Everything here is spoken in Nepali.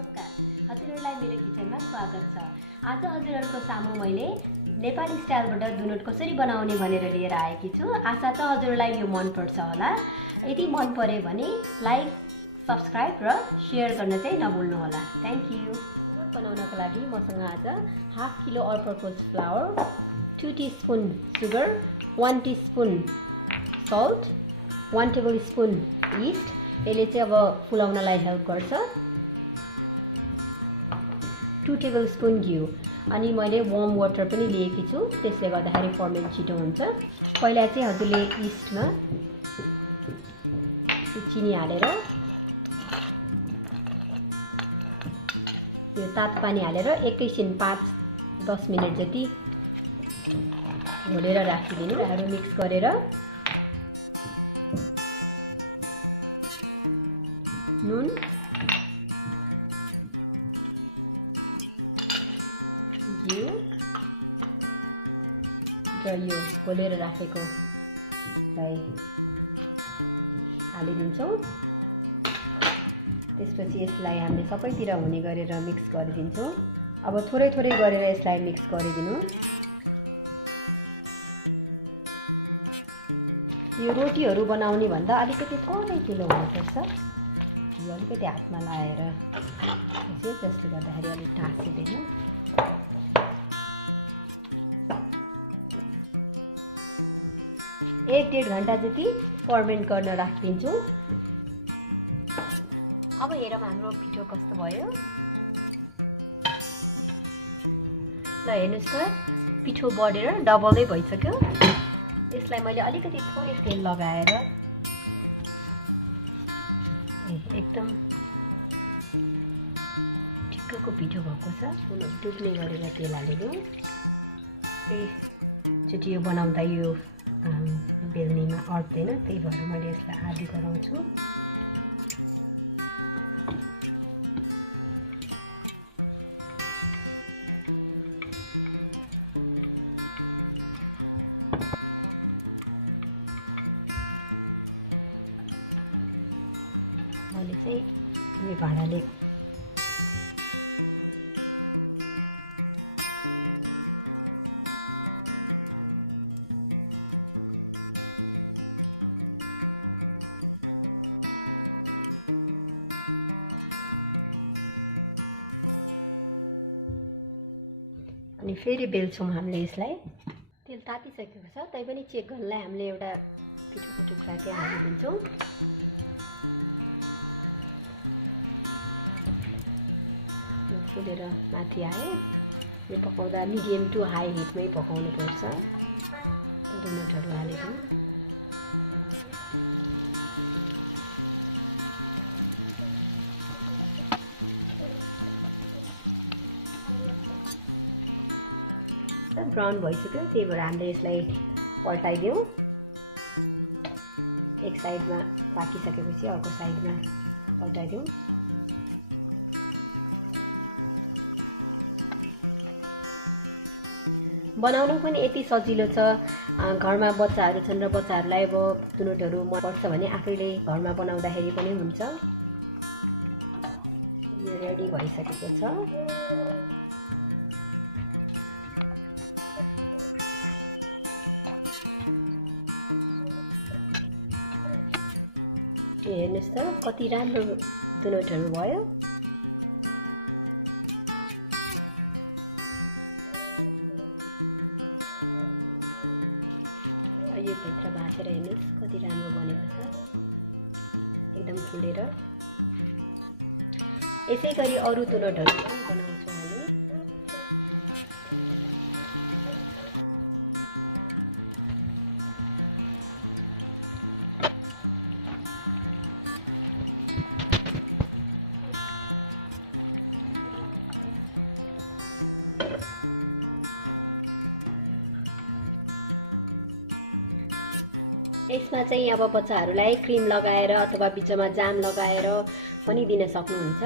नमस्कार, हजुरहरूलाई मेरो किचनमा स्वागत छ। आज हजुरहरूको सामु मैले नेपाली स्टाइलबाट दुनट कसरी बनाउने भनेर लिएर आएकी छु। आशा छ हजुरलाई यो मन पर्छ होला। यदि मन पर्यो भने लाइक, सब्स्क्राइब र शेयर गर्न चाहिँ नभुल्नु होला। Thank you. दुनट बनाउनको लागि मसँग आज half kilo all purpose flour, 2 teaspoon sugar, 1 teaspoon salt, 1 tablespoon yeast, यसले चाहिँ अब फुलाउनलाई हेल्प गर्छ, 2 टेबलस्पुन घिउ, अनि मैले वार्म वाटर पनि लिएकी छु, त्यसले गर्दाखेरि फर्मेन्ट छिटो हुन्छ। पहिला चाहिँ हजुरले यीस्टमा चिनी हालेर यो तातो पानी हालेर एकैछिन 5-10 मिनट जति घोलेर राखिदिनु। र मिक्स गरेर नुन, घिउ र यो घोलेर राखेकोलाई हालिदिन्छौँ। त्यसपछि यसलाई हामीले सबैतिर हुने गरेर मिक्स गरिदिन्छौँ। अब थोरै थोरै गरेर यसलाई मिक्स गरिदिनु। यो रोटीहरू बनाउने भन्दा अलिकति थोरै ढिलो हुनुपर्छ। यो अलिकति हातमा लाएर जसले गर्दाखेरि अलिक टाँसिँदैन। एक 1.5 घन्टा जति फर्मेन्ट गर्न राखिदिन्छु। अब हेरौँ हाम्रो पिठो कस्तो भयो। ल हेर्नुहोस् त, पिठो बढेर डबलै भइसक्यो। यसलाई मैले अलिकति थोरै तेल लगाएर एकदम ठिक्कको पिठो भएको छ। डुब्ने गरेर तेल हालिदिउँ। एकचोटि यो बनाउँदा यो बेल्नीमा अट्दैन, त्यही भएर मैले यसलाई आधी गराउँछु। मैले चाहिँ यो भाँडाले अनि फेरि बेल्छौँ हामीले यसलाई। तेल तातिसकेको छ, तैपनि चेक गर्नलाई हामीले एउटा पिठोको टुक्रा त्यहाँ हालिदिन्छौँ। फुलेर माथि आयो। यो पकाउँदा मिडियम टु हाई हिटमै पकाउनु पर्छ। डोनटहरू हालिदिउँ। ब्राउन भइसक्यो, त्यही भएर हामीले यसलाई पल्टाइदिउँ। एक साइडमा पाकिसकेपछि अर्को साइडमा पल्टाइदिउँ। बनाउनु पनि यति सजिलो छ। घरमा बच्चाहरू छन् र बच्चाहरूलाई अब दुनटहरू मनपर्छ भने आफैले घरमा बनाउँदाखेरि पनि हुन्छ। यो रेडी भइसकेको छ। हेर्नुहोस् त कति राम्रो दुनटहरू भयो। यो भित्र भाँचेर हेर्नुहोस् कति राम्रो बनेको छ, एकदम फुलेर। यसै गरी अरू दुनटहरू पनि बनाउँछौँ हामी। यसमा चाहिँ अब बच्चाहरूलाई क्रिम लगाएर अथवा बिचमा जाम लगाएर पनि दिन सक्नुहुन्छ।